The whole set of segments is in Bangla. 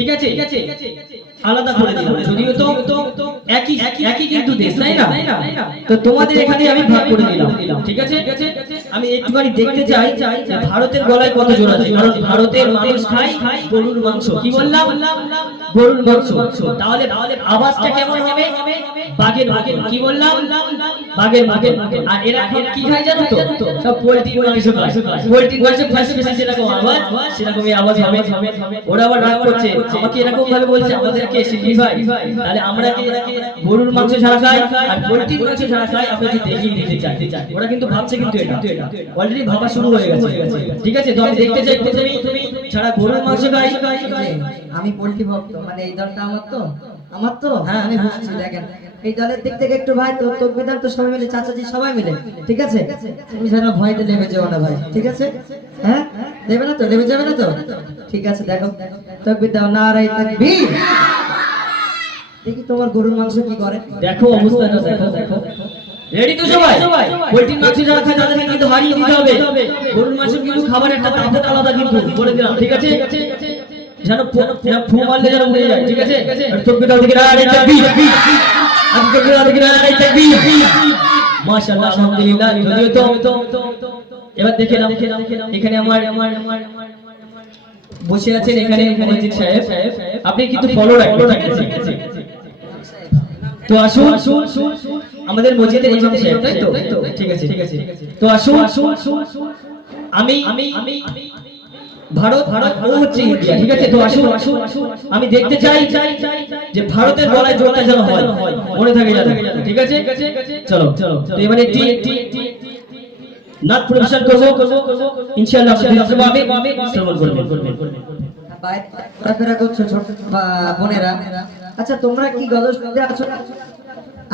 ঠিক আছে? আলাদা করে দিলাম। যদিও তো একই একই কিন্তু দেশ তাই না? তো তোমাদের এখানে আমি ভাগ করে দিলাম। ঠিক আছে? আমি একটুখানি দেখতে চাই ভারতের গলায় কত জোর আছে? কারণ ভারতের মানুষ খায় গরুর মাংস। কি বললাম? গরুর মাংস। তাহলে তাহলে আওয়াজটা কেমন হবে? বাঘের বাঘের কি বললাম? বাঘের বাঘের আর এরা এখন কি খায় জানো তো? সব পোল্ট্রি মাংস খায় পোল্ট্রি মাংস ফার্স্ট বেশি যেরকম আওয়াজ সেরকমই আওয়াজ হবে। ওরা আবার রাগ করছে। আমাকে এরকম ভাবে বলছে আমাদেরকে শিল্পী ভাই। তাহলে আমরা কি গরুর মাংস ছাড়া খাই? আর পোল্ট্রির মাংস ছাড়া খাই? আমরা কি দেখিয়ে দিতে চাই? ওরা কিন্তু ভাবছে কিন্তু এটা। অলরেডি ভাবা শুরু হয়ে গেছে। ঠিক আছে তো আমি দেখতে চাই তুমি তুমি ছাড়া গরুর মাংস খাই আমি পোল্ট্রি ভক্ত। মানে এই দলটা আমার তো? আমার তো? হ্যাঁ, আমি বুঝছি দেখেন। এই দলের দিক থেকে একটু ভাই, তো তকবিদার তো সবাই মিলে, চাচাজি সবাই মিলে, ঠিক আছে? তুমি যেন ভয়তে লেবে যাও না ভাই, ঠিক আছে? হ্যাঁ? দেবে না তো লেবে যাবে না তো? ঠিক আছে, দেখো। তকবির দাও না রাই তাকবীর। দেখি তোমার গরুর মাংস কি করে। দেখো অবস্থাটা দেখো দেখো রেডি তো সবাই? পোল্ট্রির মাংস যারা খায়, তাদেরকে কিন্তু হারিয়ে দিতে হবে। গরুর মাংস কিন্তু খাবার একটা তাপত আলাদা কিন্তু, বলে দিলাম, ঠিক আছে? যেন ফো- মারলে যেন উড়ে যায়, ঠিক আছে? আর তাকবীর দাও দিকে রাড়াই তাকবীর। মসজিদ আমাদের আসুন, আমি ভারত ভারত হচ্ছে ঠিক আছে? তো আসুন। আমি দেখতে চাই যে ভারতের গলায় জোরটা যেন হয়। মনে থাকে যাতে ঠিক আছে? চলো চলো তো এবারে একটি টি নাথ পরিবেশন করব করব। ইনশাআল্লাহ আমি আমি শ্রবণ বাইরে ঘোরাফেরা করছ ছোট বোনেরা। আচ্ছা তোমরা কি গজল শুনতে আছো?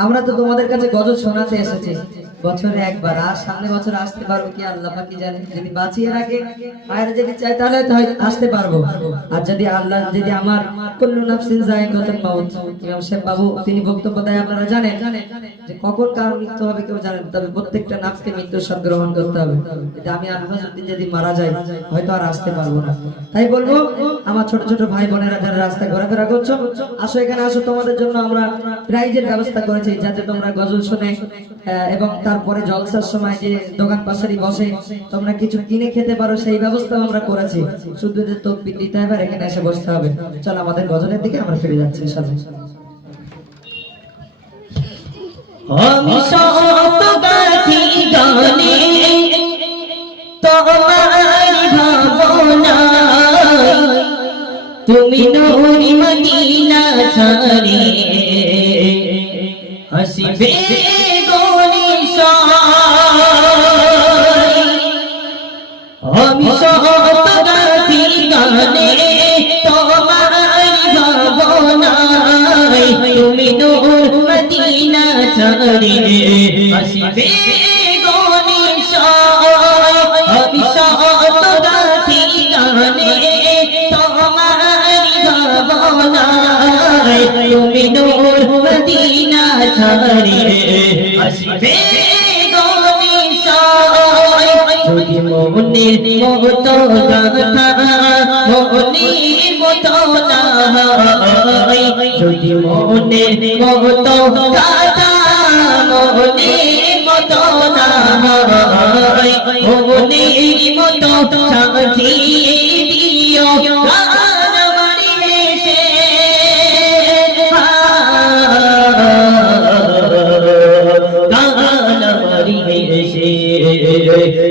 আমরা তো তোমাদের কাছে গজল শোনাতে এসেছি। বছরে একবার আর সামনে বছর আসতে পারব কি আল্লাহ পাকি জানে? যদি বাঁচিয়ে রাখে বাইরে যদি চাই তাহলে আসতে পারব। আর যদি আল্লাহ, যদি আমার কুল্লু নাফসিন জায়গাতুল মাউত, ইমাম সাহেব বাবু, তিনি আপনারা জানেন যে কখন কার মৃত্যু হবে কেউ জানেন তবে প্রত্যেকটা নাফসকে মৃত্যুর গ্রহণ করতে হবে। আমি যদি মারা যাই হয়তো আর আসতে পারব না। তাই বলব, আমার ছোট ছোট ভাই বোনেরা যারা রাস্তায় ঘোরাফেরা করছ, আসো এখানে, আসো, তোমাদের জন্য আমরা প্রাইজের ব্যবস্থা করেছি, যাতে তোমরা গজল শুনে এবং তারপরে জলসার সময় যে দোকান পাশারি বসে তোমরা কিছু কিনে খেতে পারো, সেই ব্যবস্থা আমরা করেছি। শুধু যে তকবির দিতে এখানে এসে বসতে হবে। চলো আমাদের গজনের দিকে আমরা ফিরে যাচ্ছি সাথে তুমি মদিনা ছাড়ে হাসিবে তুমি নূর মদিনা ছাড়ে হাসিবে গনি যদি মনের মতো গাথা মনের মতো না হয় যদি মনের মতো গাথা মনের মতো না হয় মতো সাথী দিও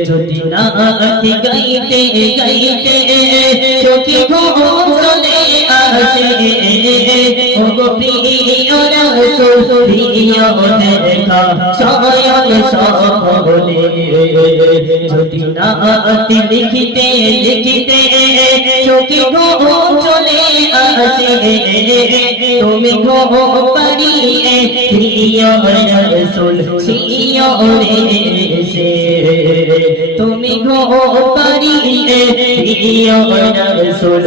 যদি নাতি গাইতে গাইতে চোখে ঘুম চলে আসে ও প্রিয় রাসূল প্রিয় দেখা সয়ন সবলে যদি নাতি লিখিতে লিখিতে চোখে ঘুম চলে আসে তুমি ঘুম পারিয়ে তুমি ঘো পারিয়ে প্রিয় রাসূল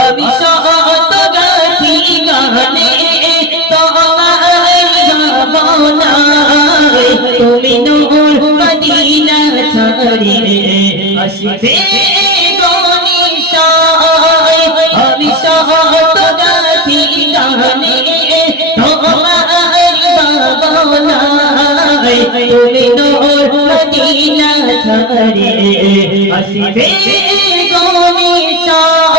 আমি সত ভাবনায় তুমি নূর মদিনা ছাড়িয়ে আসবে গনি নিশায় আমি সহত গাথি গানে তুমি নূর মদিনা গনিশায়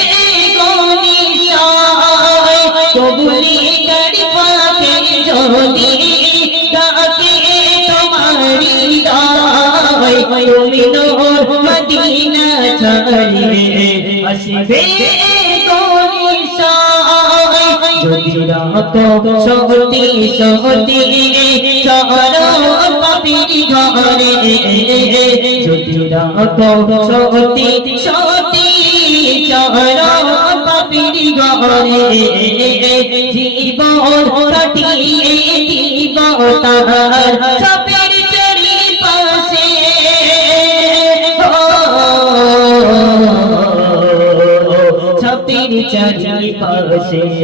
তুমি নূর মদিনা ছাড়ে আসবে যদি রাত সহতি সহতি চর পাপির ঘরে যদি রাত সহতি সহতি চর পাপির ঘরে জীবন কাটিয়ে দিব তাহার sim.